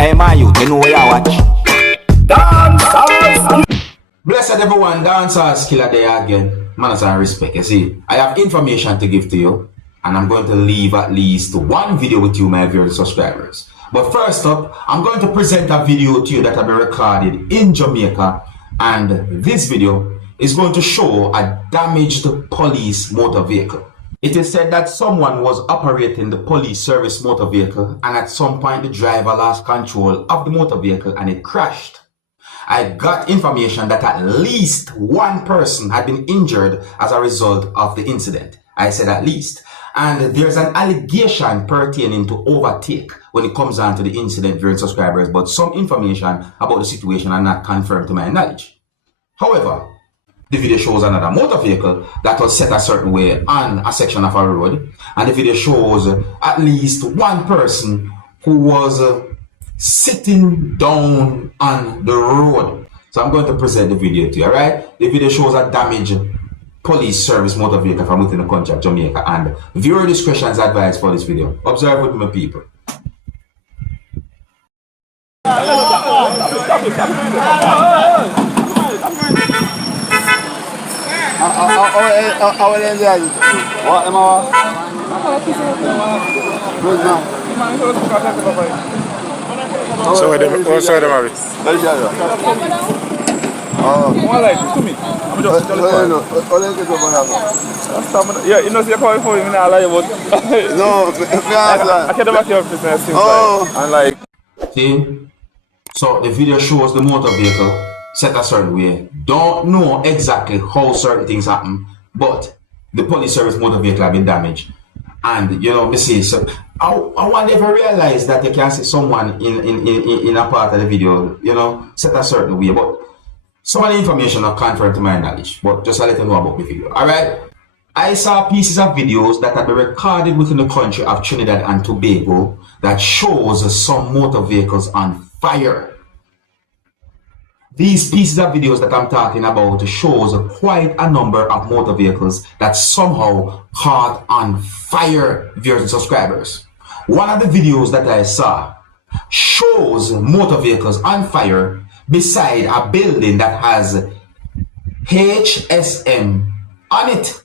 Hey, my youth, you know where you watch? Dancehall. Blessed everyone, Dancehall Skilla there again. Manners and respect, you see. I have information to give to you, and I'm going to leave at least one video with you, my viewers and subscribers. But first up, I'm going to present a video to you that I've been recorded in Jamaica, and this video is going to show a damaged police motor vehicle. It is said that someone was operating the police service motor vehicle, and at some point the driver lost control of the motor vehicle and it crashed. I got information that at least one person had been injured as a result of the incident. I said at least. And there's an allegation pertaining to overtake when it comes down to the incident, viewers subscribers, but some information about the situation are not confirmed to my knowledge. However, the video shows another motor vehicle that was set a certain way on a section of a road, and the video shows at least one person who was sitting down on the road. So I'm going to present the video to you, alright? The video shows a damaged police service motor vehicle from within the country of Jamaica, and viewer discretion is advised for this video. Observe with me, people. So what's them Harry? More like to me. I'm just yeah, you know, you're calling for him in a lie, but no, I can't back your business. And like, see, so the video shows the motor vehicle set a certain way. Don't know exactly how certain things happen, but the police service motor vehicle have been damaged. And you know, me see, so I want never realize that you can see someone in a part of the video, you know, set a certain way. But some of the information are contrary to my knowledge, but just to let you know about the video. Alright? I saw pieces of videos that have been recorded within the country of Trinidad and Tobago that shows some motor vehicles on fire. These pieces of videos that I'm talking about shows quite a number of motor vehicles that somehow caught on fire, viewers and subscribers. One of the videos that I saw shows motor vehicles on fire beside a building that has HSM on it.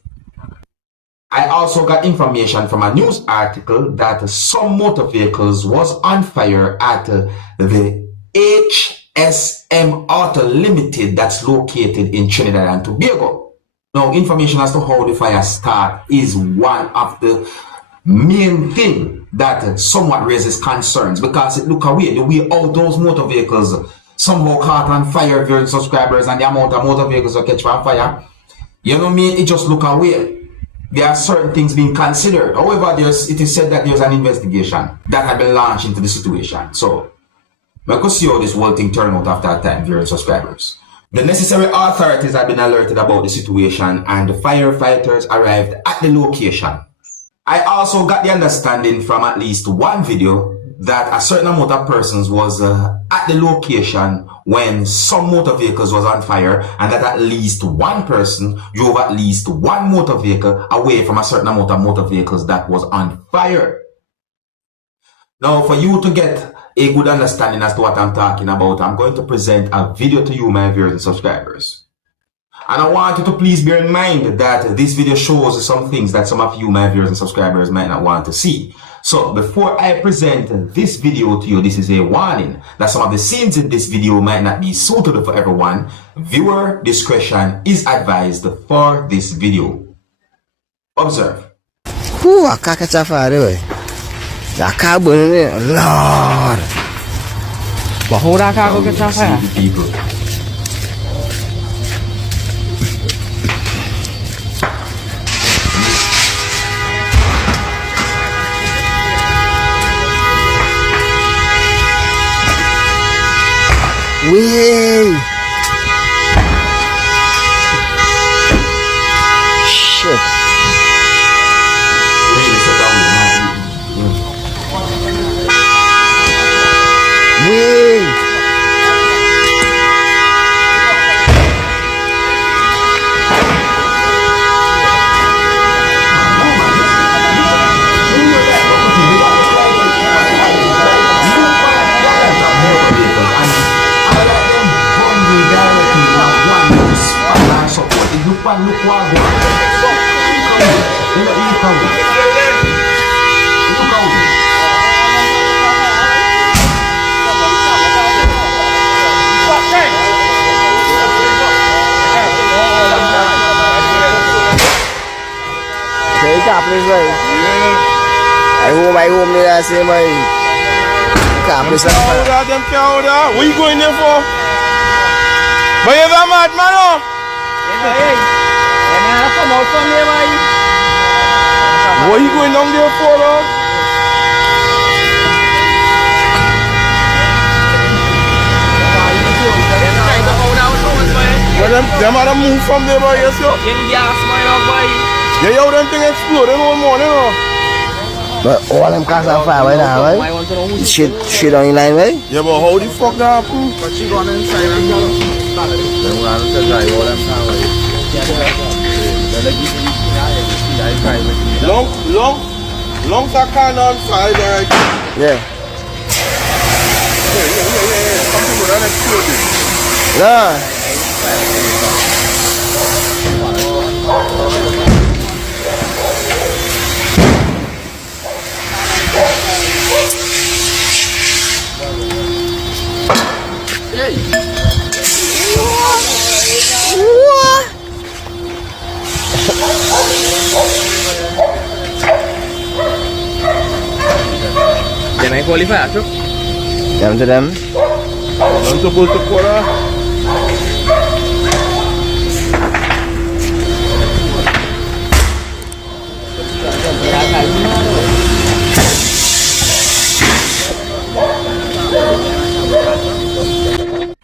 I also got information from a news article that some motor vehicles was on fire at the HSM Auto Limited that's located in Trinidad and Tobago. Now, information as to how the fire started is one of the main thing that somewhat raises concerns, because it look away the way all those motor vehicles somehow caught on fire, viewers, subscribers, and the amount of motor vehicles that catch on fire. You know what I mean? It just look away. There are certain things being considered. However, it is said that there's an investigation that had been launched into the situation. So, we could see how this whole thing turned out after that time, viewers, subscribers. The necessary authorities have been alerted about the situation, and the firefighters arrived at the location. I also got the understanding from at least one video that a certain amount of persons was at the location when some motor vehicles was on fire, and that at least one person drove at least one motor vehicle away from a certain amount of motor vehicles that was on fire. Now, for you to get a good understanding as to what I'm talking about, I'm going to present a video to you, my viewers and subscribers. And I want you to please bear in mind that this video shows some things that some of you, my viewers and subscribers, might not want to see. So before I present this video to you, this is a warning that some of the scenes in this video might not be suitable for everyone. Viewer discretion is advised for this video. Observe. Whew, I can't catch a fire anyway. I can't burn it. Lord. but hold on, can't go get some fire. People. Wee. Shit. Wee. one, look one. Thấy cặp lên rồi. I home ni lah say my. Cặp lên sao? What you going there for? But you're a madman, no? What you going down there for, though? Well, them are move from there, boy, yes, yo. Yeah, yo, them thing exploding all morning, no? But all them cars are far right now, right? Shit on the line, right? Yeah, but how the fuck that happen? But she gone inside and go. Them run to drive all them car away. Long that car on side, right? Yeah. Something with that exploding. No. Can I qualify? Come to them. I'm supposed to quarter.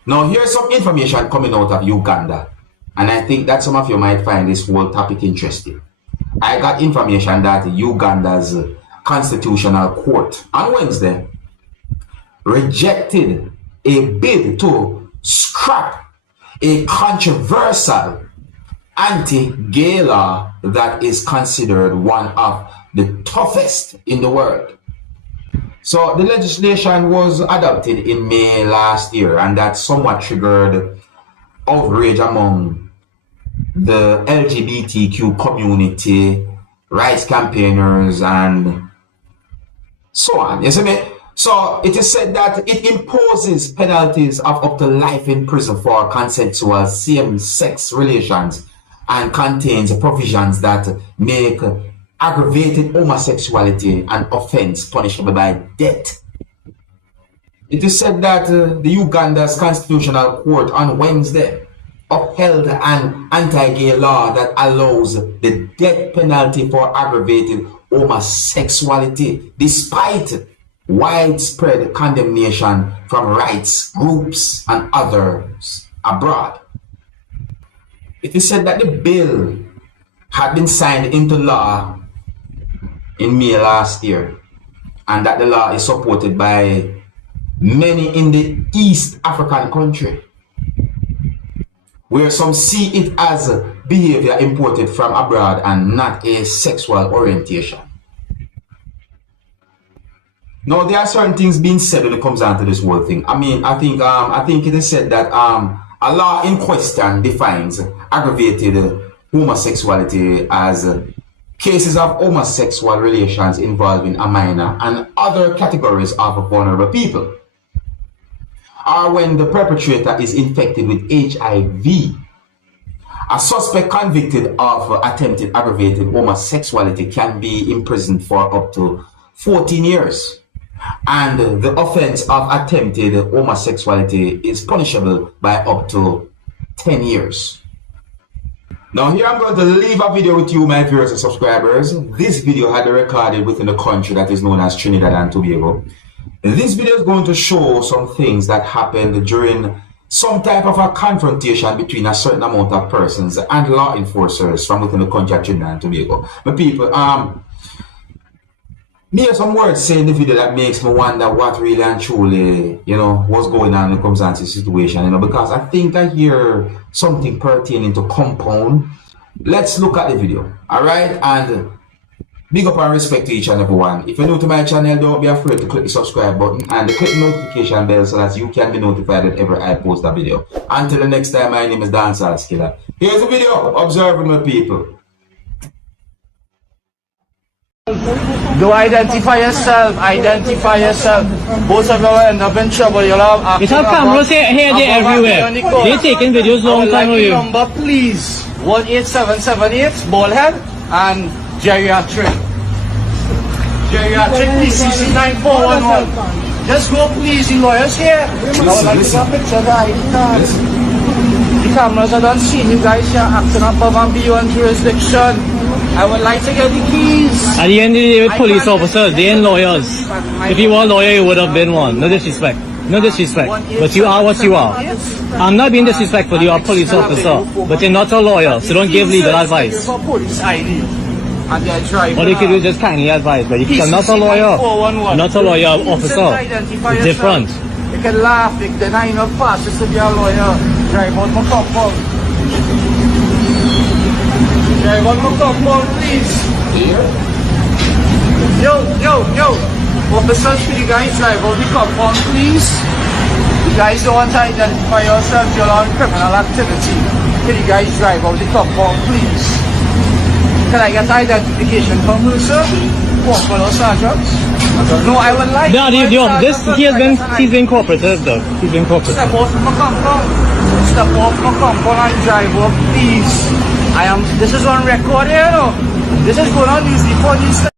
Now here's some information coming out of Uganda, and I think that some of you might find this whole topic interesting. I got information that Uganda's constitutional court on Wednesday rejected a bid to scrap a controversial anti-gay law that is considered one of the toughest in the world. So the legislation was adopted in May last year, and that somewhat triggered outrage among the LGBTQ community, rights campaigners, and so on. You see me? So it is said that it imposes penalties of up to life in prison for consensual same-sex relations and contains provisions that make aggravated homosexuality an offense punishable by death. It is said that the Uganda's constitutional court on Wednesday upheld an anti-gay law that allows the death penalty for aggravated homosexuality, despite widespread condemnation from rights groups and others abroad. It is said that the bill had been signed into law in May last year, and that the law is supported by many in the East African country, where some see it as behavior imported from abroad and not a sexual orientation. Now, there are certain things being said when it comes down to this whole thing. I mean, I think it is said that a law in question defines aggravated homosexuality as cases of homosexual relations involving a minor and other categories of vulnerable people, or when the perpetrator is infected with HIV. A suspect convicted of attempted aggravated homosexuality can be imprisoned for up to 14 years. And the offense of attempted homosexuality is punishable by up to 10 years. Now here I'm going to leave a video with you, my viewers and subscribers. This video had been recorded within the country that is known as Trinidad and Tobago. This video is going to show some things that happened during some type of a confrontation between a certain amount of persons and law enforcers from within the country of Trinidad and Tobago. But people, me have some words say in the video that makes me wonder what really and truly, what's going on when it comes down to the situation, because I think I hear something pertaining to compound. Let's look at the video, alright? And big up and respect to each and every one. If you're new to my channel, don't be afraid to click the subscribe button and click the notification bell so that you can be notified whenever I post a video. Until the next time, my name is Dancehall Skilla. Here's a video observing my people. Do identify yourself. Identify yourself. Both of you will end up in trouble. You'll have It's have cameras here, there, everywhere. They're taking videos long time of you. Number, please. 18778, ballhead, and geriatric. Geriatric PCC 9411. Just go, please. The lawyers here. I would like to get a picture of the ID card. The cameras are done seeing you guys here acting above and beyond jurisdiction. I would like to get the keys. At the end of the day, with police officers, they ain't lawyers. If you were a lawyer, you would have been one. No disrespect. No disrespect. But you are what you are. I'm not being disrespectful. You are a police officer. But you're not a lawyer, so don't give legal advice. Police ID. And they're driving. All you can do is just kindly advise. But you're not a lawyer. You're not a lawyer officer. It's different. You can laugh, you can deny no pass just to be a lawyer. Drive out my couple. Drive out my couple, please. Yo. Officers, could you guys drive out the couple, please? You guys don't want to identify yourself, you're on criminal activity. Could you guys drive out the couple, please? Can I get identification from you, sir? Corporal or sergeant? No, I would like. He's been cooperative, though. He's been cooperative. Step off my compound. Step off my compound and drive up, please. This is on record here, no? This is going on news before these.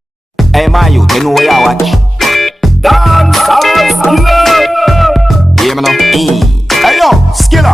Hey, man, you know where I watch. Dancehall, skilla. Yeah, man. Hey, yo, skilla.